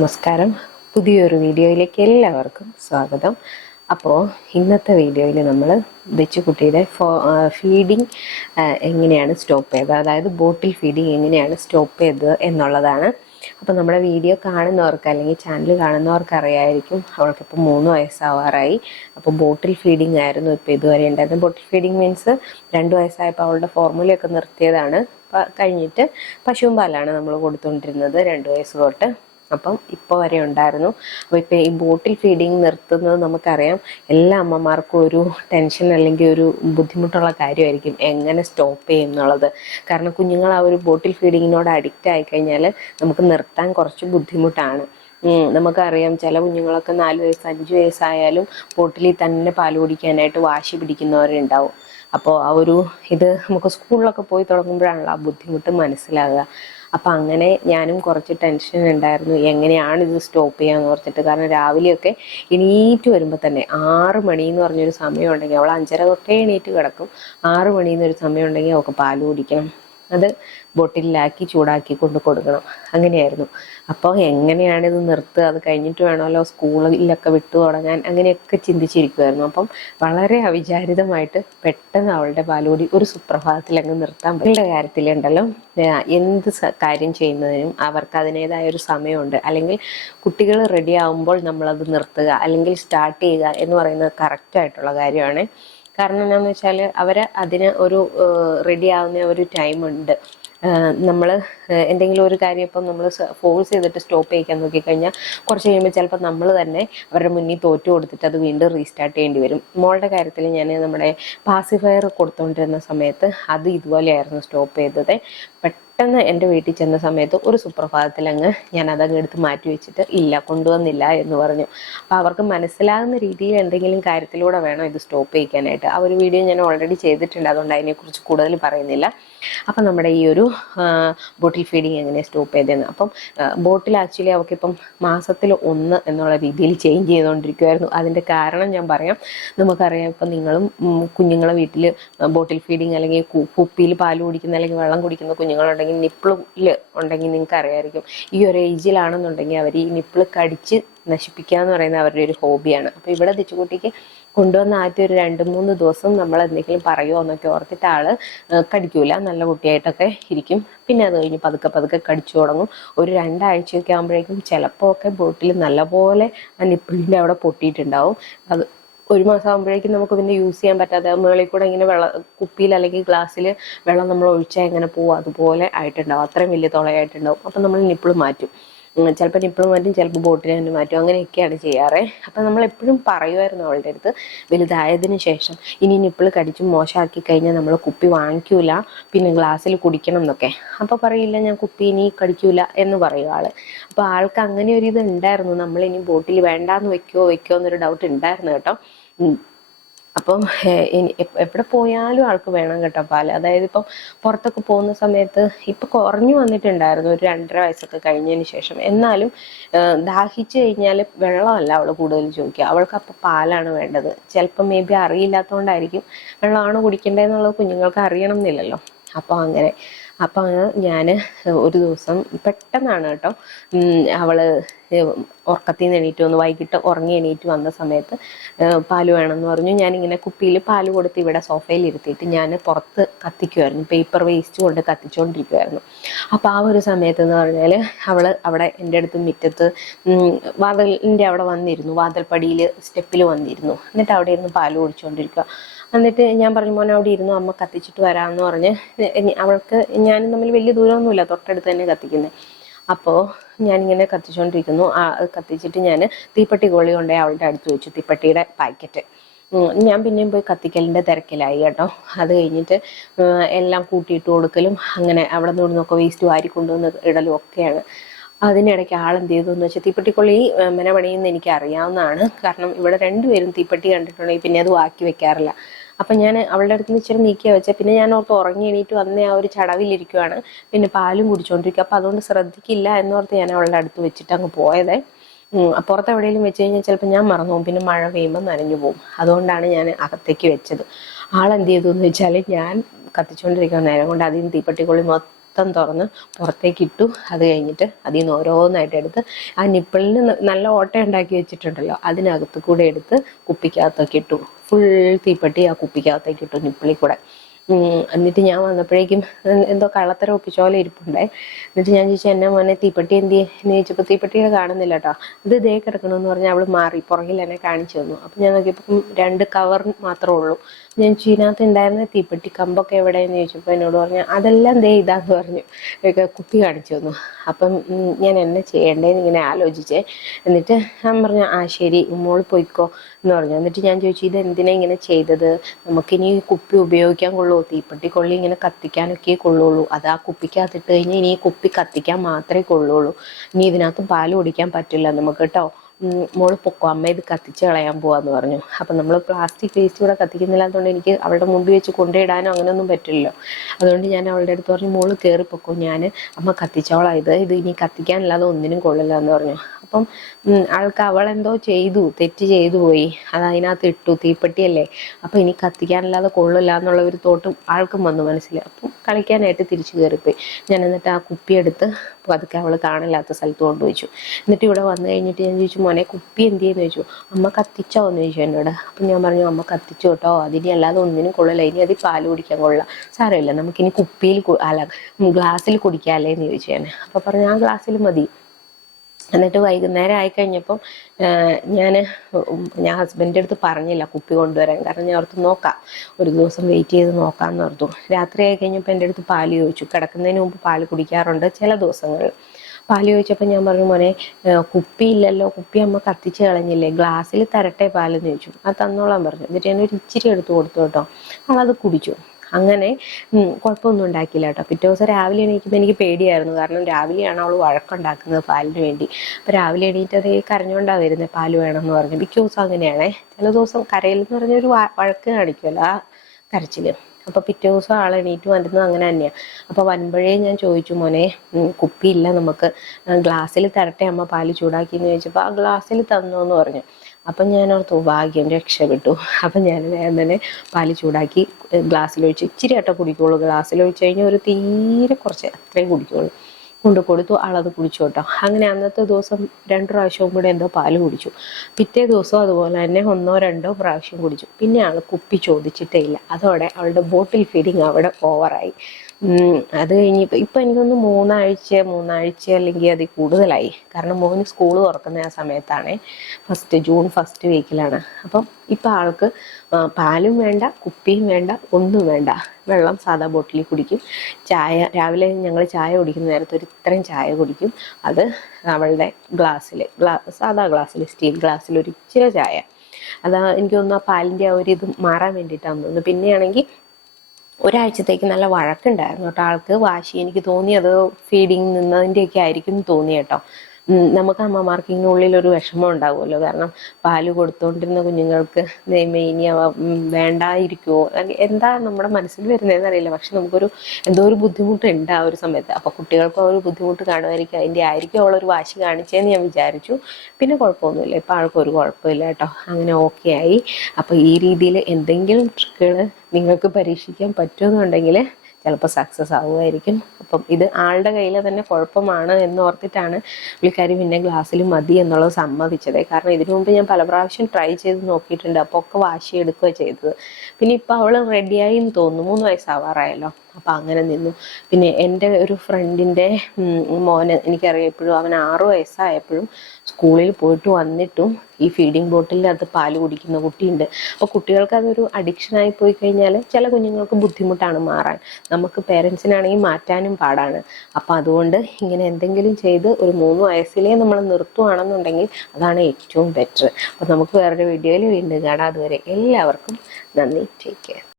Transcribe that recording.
നമസ്കാരം. പുതിയൊരു വീഡിയോയിലേക്ക് എല്ലാവർക്കും സ്വാഗതം. അപ്പോൾ ഇന്നത്തെ വീഡിയോയിൽ നമ്മൾ ദച്ചുകുട്ടിയുടെ ഫീഡിങ് എങ്ങനെയാണ് സ്റ്റോപ്പ് ചെയ്തത്, അതായത് ബോട്ടിൽ ഫീഡിങ് എങ്ങനെയാണ് സ്റ്റോപ്പ് ചെയ്തത് എന്നുള്ളതാണ്. അപ്പോൾ നമ്മുടെ വീഡിയോ കാണുന്നവർക്ക് അല്ലെങ്കിൽ ചാനൽ കാണുന്നവർക്ക് അറിയായിരിക്കും, അവൾക്കിപ്പോൾ 3 വയസ്സാവാറായി. അപ്പോൾ ബോട്ടിൽ ഫീഡിങ് ആയിരുന്നു ഇപ്പോൾ ഇതുവരെ ഉണ്ടായിരുന്നത്. ബോട്ടിൽ ഫീഡിങ് മീൻസ് 2 വയസ്സായപ്പോൾ അവളുടെ ഫോർമുലയൊക്കെ നിർത്തിയതാണ്. കഴിഞ്ഞിട്ട് പശുവും പാലാണ് നമ്മൾ കൊടുത്തുകൊണ്ടിരുന്നത് 2 വയസ്സ് തൊട്ട്. അപ്പം ഇപ്പോൾ വരെ ഉണ്ടായിരുന്നു. അപ്പോൾ ഇപ്പോൾ ഈ ബോട്ടിൽ ഫീഡിങ് നിർത്തുന്നത് നമുക്കറിയാം, എല്ലാ അമ്മമാർക്കും ഒരു ടെൻഷൻ അല്ലെങ്കിൽ ഒരു ബുദ്ധിമുട്ടുള്ള കാര്യമായിരിക്കും എങ്ങനെ സ്റ്റോപ്പ് ചെയ്യും എന്നുള്ളത്. കാരണം കുഞ്ഞുങ്ങൾ ആ ഒരു ബോട്ടിൽ ഫീഡിങ്ങിനോട് അഡിക്റ്റ് ആയിക്കഴിഞ്ഞാൽ നമുക്ക് നിർത്താൻ കുറച്ച് ബുദ്ധിമുട്ടാണ്. നമുക്കറിയാം, ചില കുഞ്ഞുങ്ങളൊക്കെ 4 വയസ്സ് 5 വയസ്സായാലും ബോട്ടിലിൽ തന്നെ പാൽ കുടിക്കാനായിട്ട് വാശി പിടിക്കുന്നവരുണ്ടാവും. അപ്പോൾ ആ ഒരു ഇത് നമുക്ക് സ്കൂളിലൊക്കെ പോയി തുടങ്ങുമ്പോഴാണല്ലോ ആ ബുദ്ധിമുട്ട് മനസ്സിലാകുക. അപ്പം അങ്ങനെ ഞാനും കുറച്ച് ടെൻഷൻ ഉണ്ടായിരുന്നു, എങ്ങനെയാണ് ഇത് സ്റ്റോപ്പ് ചെയ്യാന്ന് ഓർത്തിട്ട്. കാരണം രാവിലെയൊക്കെ എണീറ്റ് വരുമ്പോൾ തന്നെ 6 മണി എന്ന് പറഞ്ഞൊരു സമയം ഉണ്ടെങ്കിൽ, അവൾ 5:30 തൊട്ടേ എണീറ്റ് കിടക്കും. 6 മണി എന്നൊരു സമയം ഉണ്ടെങ്കിൽ അവൾക്ക് പാൽ കുടിക്കണം, അത് ബോട്ടിലാക്കി ചൂടാക്കി കൊടുക്കണം. അങ്ങനെയായിരുന്നു. അപ്പോൾ എങ്ങനെയാണിത് നിർത്തുക, അത് കഴിഞ്ഞിട്ട് വേണമല്ലോ സ്കൂളിലൊക്കെ വിട്ടു തുടങ്ങാൻ, അങ്ങനെയൊക്കെ ചിന്തിച്ചിരിക്കുമായിരുന്നു. അപ്പം വളരെ അവിചാരിതമായിട്ട് പെട്ടെന്ന് അവളുടെ പാലുകൂടി ഒരു സുപ്രഭാതത്തിൽ അങ്ങ് നിർത്താൻ പറ്റിയ കാര്യത്തിലുണ്ടല്ലോ, എന്ത് കാര്യം ചെയ്യുന്നതിനും അവർക്ക് അതിൻ്റെതായ ഒരു സമയമുണ്ട്. അല്ലെങ്കിൽ കുട്ടികൾ റെഡി ആകുമ്പോൾ നമ്മളത് നിർത്തുക അല്ലെങ്കിൽ സ്റ്റാർട്ട് ചെയ്യുക എന്ന് പറയുന്നത് കറക്റ്റായിട്ടുള്ള കാര്യമാണ്. കാരണം എന്താണെന്ന് വെച്ചാൽ അതിന് ഒരു റെഡി ആവുന്ന ഒരു ടൈമുണ്ട്. നമ്മൾ എന്തെങ്കിലും ഒരു കാര്യം ഇപ്പം നമ്മൾ ഫോഴ്സ് ചെയ്തിട്ട് സ്റ്റോപ്പ് ചെയ്യിക്കാൻ നോക്കിക്കഴിഞ്ഞാൽ കുറച്ച് കഴിയുമ്പോൾ ചിലപ്പോൾ നമ്മൾ തന്നെ അവരുടെ മുന്നിൽ തോറ്റു കൊടുത്തിട്ട് അത് വീണ്ടും റീസ്റ്റാർട്ട് ചെയ്യേണ്ടി വരും. മോളുടെ കാര്യത്തിൽ ഞാൻ നമ്മുടെ പാസിഫയർ കൊടുത്തുകൊണ്ടിരുന്ന സമയത്ത് അത് ഇതുപോലെയായിരുന്നു സ്റ്റോപ്പ് ചെയ്തത്. പെട്ടെന്ന് എൻ്റെ വീട്ടിൽ ചെന്ന സമയത്ത് ഒരു സുപ്രഭാതത്തിൽ അങ്ങ് ഞാൻ അതങ്ങ് എടുത്ത് മാറ്റി വെച്ചിട്ട് ഇല്ല, കൊണ്ടുവന്നില്ല എന്ന് പറഞ്ഞു. അപ്പോൾ അവർക്ക് മനസ്സിലാകുന്ന രീതിയിൽ എന്തെങ്കിലും കാര്യത്തിലൂടെ വേണം ഇത് സ്റ്റോപ്പ് ചെയ്യിക്കാനായിട്ട്. ആ ഒരു വീഡിയോ ഞാൻ ഓൾറെഡി ചെയ്തിട്ടുണ്ട്, അതുകൊണ്ട് അതിനെക്കുറിച്ച് കൂടുതൽ പറയുന്നില്ല. അപ്പം നമ്മുടെ ഈ ഒരു ബോട്ടിൽ ഫീഡിങ് എങ്ങനെ സ്റ്റോപ്പ് ചെയ്തതെന്ന്. അപ്പം ബോട്ടിൽ ആക്ച്വലി അവൾക്കിപ്പം മാസത്തിൽ 1 എന്നുള്ള രീതിയിൽ ചേഞ്ച് ചെയ്തുകൊണ്ടിരിക്കുമായിരുന്നു. അതിൻ്റെ കാരണം ഞാൻ പറയാം. നമുക്കറിയാം, ഇപ്പം നിങ്ങളും കുഞ്ഞുങ്ങളെ വീട്ടിൽ ബോട്ടിൽ ഫീഡിങ് അല്ലെങ്കിൽ കുപ്പിയിൽ പാൽ കുടിക്കുന്ന അല്ലെങ്കിൽ വെള്ളം കുടിക്കുന്ന കുഞ്ഞുങ്ങളുണ്ടെങ്കിൽ, നിപ്പിളിൽ ഉണ്ടെങ്കിൽ നിങ്ങൾക്ക് അറിയാമായിരിക്കും, ഈ ഒരു ഏജിലാണെന്നുണ്ടെങ്കിൽ അവർ ഈ നിപ്പിൾ കടിച്ച് നശിപ്പിക്കുക എന്ന് പറയുന്നത് അവരുടെ ഒരു ഹോബിയാണ്. അപ്പോൾ ഇവിടെ ദച്ചുകുട്ടിക്ക് കൊണ്ടുവന്ന ആദ്യം ഒരു 2-3 ദിവസം നമ്മൾ എന്തെങ്കിലും പറയുമോ എന്നൊക്കെ ഓർത്തിട്ട് ആള് കടിക്കൂല, നല്ല കുട്ടിയായിട്ടൊക്കെ ഇരിക്കും. പിന്നെ അത് കഴിഞ്ഞ് പതുക്കെ പതുക്കെ കടിച്ചു തുടങ്ങും. ഒരു 2 ആഴ്ചയൊക്കെ ആകുമ്പോഴേക്കും ചിലപ്പോൾ ഒക്കെ ബോട്ടിൽ നല്ലപോലെ ആ നിപ്പിളിൻ്റെ അവിടെ പൊട്ടിയിട്ടുണ്ടാവും. അത് 1 മാസം ആകുമ്പോഴേക്കും നമുക്ക് പിന്നെ യൂസ് ചെയ്യാൻ പറ്റാതെ മുകളിൽ കൂടെ ഇങ്ങനെ കുപ്പിയിൽ അല്ലെങ്കിൽ ഗ്ലാസ്സിൽ വെള്ളം നമ്മൾ ഒഴിച്ചാൽ എങ്ങനെ പോകും അതുപോലെ ആയിട്ടുണ്ടാവും. അത്രയും വലിയ തുളയായിട്ടുണ്ടാവും. അപ്പം നമ്മൾ നിപ്പിൾ മാറ്റും. ചിലപ്പോൾ നിപ്പിൾ മാറ്റും, ചിലപ്പോൾ ബോട്ടിൽ തന്നെ മാറ്റും. അങ്ങനെയൊക്കെയാണ് ചെയ്യാറ്. അപ്പം നമ്മളെപ്പോഴും പറയുമായിരുന്നു അവളുടെ അടുത്ത്, വലുതായതിനു ശേഷം ഇനി നിപ്പിൾ കടിച്ച് മോശമാക്കി കഴിഞ്ഞാൽ നമ്മൾ കുപ്പി വാങ്ങിക്കൂല, പിന്നെ ഗ്ലാസ്സിൽ കുടിക്കണം എന്നൊക്കെ. അപ്പോൾ പറയില്ല, ഞാൻ കുപ്പി ഇനി കടിക്കൂല എന്ന് പറയും ആള്. അപ്പോൾ ആൾക്ക് അങ്ങനെ ഒരു ഇത് ഉണ്ടായിരുന്നു, നമ്മളിനി ബോട്ടിൽ വേണ്ടാന്ന് വെക്കുമോ എന്നൊരു ഡൗട്ട് ഉണ്ടായിരുന്നു കേട്ടോ. അപ്പം എവിടെ പോയാലും ആൾക്ക് വേണം കേട്ടോ പാല്. അതായത് ഇപ്പം പുറത്തൊക്കെ പോകുന്ന സമയത്ത് ഇപ്പം കുറഞ്ഞു വന്നിട്ടുണ്ടായിരുന്നു ഒരു 2.5 വയസ്സൊക്കെ കഴിഞ്ഞതിന് ശേഷം. എന്നാലും ദാഹിച്ചു കഴിഞ്ഞാൽ വെള്ളമല്ല അവൾ കൂടുതൽ ചോദിക്കുക, അവൾക്ക് അപ്പം പാലാണ് വേണ്ടത്. ചിലപ്പം മേ ബി അറിയില്ലാത്തതുകൊണ്ടായിരിക്കും, വെള്ളമാണ് കുടിക്കേണ്ടതെന്നുള്ളത് കുഞ്ഞുങ്ങൾക്ക് അറിയണം എന്നില്ലല്ലോ. അപ്പം ഞാൻ ഒരു ദിവസം പെട്ടെന്നാണ് കേട്ടോ, അവള് ഉറക്കത്തിൽ നിന്ന് എണീറ്റ് വന്ന് വൈകിട്ട് ഉറങ്ങി എണീറ്റ് വന്ന സമയത്ത് പാല് വേണമെന്ന് പറഞ്ഞു. ഞാനിങ്ങനെ കുപ്പിയിൽ പാല് കൊടുത്ത് ഇവിടെ സോഫയിൽ ഇരുത്തിയിട്ട് ഞാൻ പുറത്ത് കത്തിക്കുമായിരുന്നു, പേപ്പർ വേസ്റ്റ് കൊണ്ട് കത്തിച്ചുകൊണ്ടിരിക്കുമായിരുന്നു. അപ്പോൾ ആ ഒരു സമയത്ത് എന്ന് പറഞ്ഞാൽ അവള് അവിടെ എൻ്റെ അടുത്ത് മുറ്റത്ത് വാതിലിൻ്റെ അവിടെ വന്നിരുന്നു, വാതിൽപ്പടിയിൽ സ്റ്റെപ്പിൽ വന്നിരുന്നു. എന്നിട്ട് അവിടെ ഇരുന്ന് പാല് കുടിച്ചുകൊണ്ടിരിക്കുക. എന്നിട്ട് ഞാൻ പറഞ്ഞു, മോനെ അവിടെ ഇരുന്നു, അമ്മ കത്തിച്ചിട്ട് വരാമെന്ന് പറഞ്ഞ്. അവൾക്ക് ഞാനും തമ്മിൽ വലിയ ദൂരമൊന്നുമില്ല, തൊട്ടടുത്ത് തന്നെ കത്തിക്കുന്നത്. അപ്പോൾ ഞാനിങ്ങനെ കത്തിച്ചുകൊണ്ടിരിക്കുന്നു. കത്തിച്ചിട്ട് ഞാൻ തീപ്പെട്ടി കൊള്ളി കൊണ്ടേ അവളുടെ അടുത്ത് വെച്ചു, തീപ്പെട്ടിയുടെ പാക്കറ്റ്. ഞാൻ പിന്നെയും പോയി കത്തിക്കലിൻ്റെ തിരക്കിലായി കേട്ടോ. അത് കഴിഞ്ഞിട്ട് എല്ലാം കൂട്ടിയിട്ട് കൊടുക്കലും അങ്ങനെ അവിടെ നിന്നൊക്കെ വേസ്റ്റ് വാരി കൊണ്ടുവന്ന് ഇടലും ഒക്കെയാണ്. അതിനിടയ്ക്ക് ആളെന്ത് ചെയ്തു എന്ന് വെച്ചാൽ, തീപ്പെട്ടിക്കൊള്ളി മെന പണിയെന്ന് എനിക്ക് അറിയാവുന്നതാണ്. കാരണം ഇവിടെ 2 പേരും തീപ്പെട്ടി കണ്ടിട്ടുണ്ടെങ്കിൽ പിന്നെ അത് ബാക്കി വെക്കാറില്ല. അപ്പം ഞാൻ അവളുടെ അടുത്ത് നിന്ന് ഇച്ചിരി നീക്കിയാൽ വെച്ചാൽ പിന്നെ ഞാൻ ഓർത്ത് ഉറങ്ങി എണീറ്റ് വന്ന ആ ഒരു ചടവിലിരിക്കുവാണ്, പിന്നെ പാലും കുടിച്ചുകൊണ്ടിരിക്കുക. അപ്പം അതുകൊണ്ട് ശ്രദ്ധിക്കില്ല എന്നോർത്ത് ഞാൻ അവളുടെ അടുത്ത് വെച്ചിട്ട് അങ്ങ് പോയത്. പുറത്ത് എവിടെയെങ്കിലും വെച്ച് കഴിഞ്ഞാൽ ചിലപ്പോൾ ഞാൻ മറന്നു പോകും, പിന്നെ മഴ പെയ്യുമ്പോൾ നനഞ്ഞു പോകും. അതുകൊണ്ടാണ് ഞാൻ അകത്തേക്ക് വെച്ചത്. ആളെന്ത് ചെയ്തു എന്ന് വെച്ചാൽ, ഞാൻ കത്തിച്ചുകൊണ്ടിരിക്കുന്ന നേരം കൊണ്ട് അതിൽ നിന്ന് തീപ്പെട്ടിക്കൊള്ളി മൊത്തം തുറന്ന് പുറത്തേക്ക് ഇട്ടു. അത് കഴിഞ്ഞിട്ട് അതിൽ നിന്ന് ഓരോന്നായിട്ട് എടുത്ത് ആ നിപ്പിളിന് നല്ല ഓട്ട ഉണ്ടാക്കി വെച്ചിട്ടുണ്ടല്ലോ അതിനകത്ത് കൂടെ എടുത്ത് കുപ്പിക്കകത്തൊക്കെ ഇട്ടു. ഫുൾ തീപ്പെട്ടി ആ കുപ്പിക്കകത്തേക്ക് ഇട്ടു നിപ്പിളിൽ കൂടെ. എന്നിട്ട് ഞാൻ വന്നപ്പോഴേക്കും എന്തോ കള്ളത്തരം ഒപ്പിച്ച പോലെ ഇരിപ്പുണ്ടേ. എന്നിട്ട് ഞാൻ ചോദിച്ചു എന്നാ മോനെ തീപ്പെട്ടി എന്തിയെ എന്ന് ചോദിച്ചപ്പോൾ തീപ്പെട്ടിയെ കാണുന്നില്ല കേട്ടോ, ഇത് ദേ കിടക്കണമെന്ന് പറഞ്ഞാൽ അവള് മാറി പുറകിൽ എന്നെ കാണിച്ചു തന്നു. അപ്പം ഞാൻ നോക്കിയപ്പം 2 കവർ മാത്രമേ ഉള്ളൂ. ഞാൻ ഇതിനകത്ത് ഉണ്ടായിരുന്ന തീപ്പെട്ടി കമ്പൊക്കെ എവിടെയെന്ന് ചോദിച്ചപ്പോൾ എന്നോട് പറഞ്ഞു അതെല്ലാം ദേ ഇതാന്ന് പറഞ്ഞു കുപ്പി കാണിച്ചു തന്നു. അപ്പം ഞാൻ എന്നെ ചെയ്യേണ്ടതെന്ന് ഇങ്ങനെ ആലോചിച്ചേ. എന്നിട്ട് ഞാൻ പറഞ്ഞു ആ ശരി മോള് പോയിക്കോ എന്ന് പറഞ്ഞു. എന്നിട്ട് ഞാൻ ചോദിച്ചു ഇത് എന്തിനാ ഇങ്ങനെ ചെയ്തത്, നമുക്കിനി കുപ്പി ഉപയോഗിക്കാൻ കൊള്ളുമോ, തീപ്പെട്ടി കൊള്ളി ഇങ്ങനെ കത്തിക്കാനൊക്കെ കൊള്ളുള്ളൂ, അത് ആ കുപ്പിക്കകത്തിട്ട് കഴിഞ്ഞാൽ ഇനി ഈ കുപ്പി കത്തിക്കാൻ മാത്രമേ കൊള്ളുള്ളൂ, ഇനി ഇതിനകത്ത് പാല് കുടിക്കാൻ പറ്റില്ല നമുക്ക് കേട്ടോ, മോള് പൊക്കോ അമ്മ ഇത് കത്തിച്ച് കളയാൻ പോവാന്ന് പറഞ്ഞു. അപ്പം നമ്മൾ പ്ലാസ്റ്റിക് വേസ്റ്റ് കൂടെ കത്തിക്കുന്നില്ലാത്തതുകൊണ്ട് എനിക്ക് അവളുടെ മുമ്പിൽ വെച്ച് കൊണ്ടുപോയിടാനോ അങ്ങനെയൊന്നും പറ്റില്ലല്ലോ. അതുകൊണ്ട് ഞാൻ അവളുടെ അടുത്ത് പറഞ്ഞു മോള് കയറി പൊക്കോ, ഞാൻ അമ്മ കത്തിച്ചോളാം, ഇത് ഇനി കത്തിക്കാനല്ലാതെ ഒന്നിനും കൊള്ളില്ല എന്ന് പറഞ്ഞു. അപ്പം ആൾക്ക് അവളെന്തോ തെറ്റ് ചെയ്തു പോയി, അത് അതിനകത്ത് ഇട്ടു, തീപ്പെട്ടിയല്ലേ, അപ്പം ഇനി കത്തിക്കാനല്ലാതെ കൊള്ളില്ല എന്നുള്ള ഒരു തോട്ടും ആൾക്കും വന്നു മനസ്സിൽ. അപ്പം കളിക്കാനായിട്ട് തിരിച്ചു കയറിപ്പോയി. ഞാൻ എന്നിട്ട് ആ കുപ്പിയെടുത്ത് പതുക്കെ അവൾ കാണില്ലാത്ത സ്ഥലത്ത് കൊണ്ടുവച്ചു. എന്നിട്ട് ഇവിടെ വന്നു കഴിഞ്ഞിട്ട് ഞാൻ ചോദിച്ചു മോനെ കുപ്പി എന്തിയെന്ന് ചോദിച്ചു. അമ്മ കത്തിച്ചോ എന്ന് ചോദിച്ചു എന്നോട്. അപ്പം ഞാൻ പറഞ്ഞു അമ്മ കത്തിച്ചു കേട്ടോ, അതിനി അല്ലാതെ ഒന്നിനും കൊള്ളില്ല, ഇനി അതിൽ പാല് കുടിക്കാൻ കൊള്ളാം, സാരമില്ല നമുക്കിനി കുപ്പിയിൽ അല്ല ഗ്ലാസ്സിൽ കുടിക്കാമല്ലേ എന്ന് ചോദിച്ചു ഞാൻ. അപ്പം പറഞ്ഞു ആ ഗ്ലാസ്സിൽ മതി. എന്നിട്ട് വൈകുന്നേരം ആയിക്കഴിഞ്ഞപ്പം ഞാൻ ഹസ്ബൻഡിൻ്റെ അടുത്ത് പറഞ്ഞില്ല കുപ്പി കൊണ്ടുവരാൻ, കാരണം ഞാൻ ഓർത്ത് നോക്കാം, ഒരു ദിവസം വെയിറ്റ് ചെയ്ത് നോക്കാമെന്ന് ഓർത്തു. രാത്രി ആയി കഴിഞ്ഞപ്പോൾ എൻ്റെ അടുത്ത് പാല് ചോദിച്ചു, കിടക്കുന്നതിന് മുമ്പ് പാല് കുടിക്കാറുണ്ട് ചില ദിവസങ്ങളിൽ. പാല് ചോദിച്ചപ്പോൾ ഞാൻ പറഞ്ഞു മോനെ കുപ്പി ഇല്ലല്ലോ, കുപ്പി അമ്മ കത്തിച്ച് കളഞ്ഞില്ലേ, ഗ്ലാസ്സിൽ തരട്ടെ പാലെന്ന് ചോദിച്ചു. അത് തന്നോളാൻ പറഞ്ഞു. എന്നിട്ട് ഞാൻ ഒരു ഇച്ചിരി എടുത്ത് കൊടുത്തു കേട്ടോ, അവളത് കുടിച്ചു. അങ്ങനെ കുഴപ്പമൊന്നും ഉണ്ടാക്കിയില്ല കേട്ടോ. പിറ്റേ ദിവസം രാവിലെ എണീക്കുമ്പോൾ എനിക്ക് പേടിയായിരുന്നു, കാരണം രാവിലെയാണ് അവൾ വഴക്കുണ്ടാക്കുന്നത് പാലിന് വേണ്ടി. അപ്പോൾ രാവിലെ എണീറ്റത് കരഞ്ഞുകൊണ്ടാണ് വരുന്നത് പാല് വേണമെന്ന് പറഞ്ഞു. മിക്ക ദിവസം അങ്ങനെയാണേ, ചില ദിവസം കരയിലെന്ന് പറഞ്ഞൊരു വഴക്ക് കാണിക്കുമല്ലോ ആ കരച്ചില്. അപ്പോൾ പിറ്റേ ദിവസം ആൾ എണീറ്റ് വരുന്നത് അങ്ങനെ തന്നെയാണ്. അപ്പോൾ വരുമ്പോഴേ ഞാൻ ചോദിച്ചു മോനെ കുപ്പിയില്ല, നമുക്ക് ഗ്ലാസ്സിൽ തരട്ടെ അമ്മ പാല് ചൂടാക്കിയെന്ന് ചോദിച്ചപ്പോൾ ആ ഗ്ലാസ്സിൽ തന്നോന്ന് പറഞ്ഞു. അപ്പം ഞാൻ ഓർത്തു ഭാഗ്യം രക്ഷപ്പെട്ടു. അപ്പം ഞാൻ വേഗം തന്നെ പാല് ചൂടാക്കി ഗ്ലാസ്സിലൊഴിച്ച് ഇച്ചിരി ആട്ടോ കുടിക്കുള്ളൂ, ഗ്ലാസ്സിലൊഴിച്ച് കഴിഞ്ഞാൽ ഒരു തീരെ കുറച്ച് അത്രയും കുടിക്കുള്ളൂ കൊണ്ട് കൊടുത്തു. ആളത് കുടിച്ചു കേട്ടോ. അങ്ങനെ അന്നത്തെ ദിവസം 2 പ്രാവശ്യവും കൂടെ എന്തോ പാല് കുടിച്ചു. പിറ്റേ ദിവസം അതുപോലെ തന്നെ 1 or 2 പ്രാവശ്യം കുടിച്ചു. പിന്നെ ആൾ കുപ്പി ചോദിച്ചിട്ടേ ഇല്ല. അതോടെ അവളുടെ ബോട്ടിൽ ഫീഡിങ് അവിടെ ഓവറായി. അത് കഴിഞ്ഞിപ്പോൾ ഇപ്പം എനിക്കൊന്ന് 3 ആഴ്ച അല്ലെങ്കിൽ അതിൽ കൂടുതലായി, കാരണം മോന് സ്കൂൾ തുറക്കുന്ന ആ സമയത്താണ്, ജൂൺ 1st വീക്കിലാണ്. അപ്പം ഇപ്പം ആൾക്ക് പാലും വേണ്ട, കുപ്പിയും വേണ്ട, ഒന്നും വേണ്ട, വെള്ളം സാധാ ബോട്ടിലിൽ കുടിക്കും. ചായ രാവിലെ ഞങ്ങൾ ചായ കുടിക്കുന്ന നേരത്ത് ഇത്രയും ചായ കുടിക്കും, അത് അവളുടെ സാധാ ഗ്ലാസ്സിൽ സ്റ്റീൽ ഗ്ലാസ്സിൽ ഒരു ഇച്ചിരി ചായ. അതാ എനിക്ക് തോന്നുന്നു ആ പാലിൻ്റെ ആ ഒരു ഇത് മാറാൻ വേണ്ടിയിട്ടാണെന്ന് തോന്നുന്നു. പിന്നെയാണെങ്കിൽ ഒരാഴ്ചത്തേക്ക് നല്ല വഴക്കുണ്ടായിരുന്നു കേട്ടോ ആൾക്ക്, വാശി. എനിക്ക് തോന്നി അത് ഫീഡിങ് നിന്നതിൻ്റെയൊക്കെ ആയിരിക്കും തോന്നി കേട്ടോ. നമുക്ക് അമ്മമാർക്ക് ഇതിനുള്ളിൽ ഒരു വിഷമം ഉണ്ടാവുമല്ലോ, കാരണം പാല് കൊടുത്തോണ്ടിരുന്ന കുഞ്ഞുങ്ങൾക്ക് ഇനി വേണ്ടായിരിക്കുമോ, എന്താ നമ്മുടെ മനസ്സിൽ വരുന്നതെന്ന് അറിയില്ല. പക്ഷെ നമുക്കൊരു എന്തോ ഒരു ബുദ്ധിമുട്ടുണ്ട് ആ ഒരു സമയത്ത്. അപ്പോൾ കുട്ടികൾക്കും ആ ഒരു ബുദ്ധിമുട്ട് കാണുമായിരിക്കും, അതിൻ്റെ ആയിരിക്കും അവളൊരു വാശി കാണിച്ചതെന്ന് ഞാൻ വിചാരിച്ചു. പിന്നെ കുഴപ്പമൊന്നുമില്ല, ഇപ്പം ആൾക്കൊരു കുഴപ്പമില്ല കേട്ടോ, അങ്ങനെ ഓക്കെ ആയി. അപ്പോൾ ഈ രീതിയിൽ എന്തെങ്കിലും ട്രിക്കുകൾ നിങ്ങൾക്ക് പരീക്ഷിക്കാൻ പറ്റുമെന്നുണ്ടെങ്കിൽ ചിലപ്പോൾ സക്സസ് ആവുമായിരിക്കും. അപ്പം ഇത് ആളുടെ കയ്യിൽ തന്നെ കുഴപ്പമാണ് എന്നോർത്തിട്ടാണ് പുള്ളിക്കാരി പിന്നെ ഗ്ലാസ്സിൽ മതി എന്നുള്ളത് സമ്മതിച്ചത്. കാരണം ഇതിനു മുമ്പ് ഞാൻ പല പ്രാവശ്യം ട്രൈ ചെയ്ത് നോക്കിയിട്ടുണ്ട്, അപ്പോൾ ഒക്കെ വാശി എടുക്കുകയാണ് ചെയ്തത്. പിന്നെ ഇപ്പം അവൾ റെഡിയായി എന്ന് തോന്നുന്നു, 3 വയസ്സാവാറായല്ലോ. അപ്പം അങ്ങനെ നിന്നു. പിന്നെ എൻ്റെ ഒരു ഫ്രണ്ടിൻ്റെ മോന് എനിക്കറിയാം, എപ്പോഴും അവൻ 6 വയസ്സായപ്പോഴും സ്കൂളിൽ പോയിട്ട് വന്നിട്ടും ഈ ഫീഡിങ് ബോട്ടിലിനകത്ത് പാല് കുടിക്കുന്ന കുട്ടിയുണ്ട്. അപ്പോൾ കുട്ടികൾക്ക് അതൊരു അഡിക്ഷനായി പോയി കഴിഞ്ഞാൽ ചില കുഞ്ഞുങ്ങൾക്ക് ബുദ്ധിമുട്ടാണ് മാറാൻ, നമുക്ക് പേരൻസിനാണെങ്കിൽ മാറ്റാനും പാടാണ്. അപ്പം അതുകൊണ്ട് ഇങ്ങനെ എന്തെങ്കിലും ചെയ്ത് ഒരു 3 വയസ്സിലേ നമ്മൾ നിർത്തുവാണെന്നുണ്ടെങ്കിൽ അതാണ് ഏറ്റവും ബെറ്റർ. അപ്പം നമുക്ക് വേറൊരു വീഡിയോയിൽ വീണ്ടും കാണാം. അതുവരെ എല്ലാവർക്കും നന്ദി, ടേക്ക് കെയർ.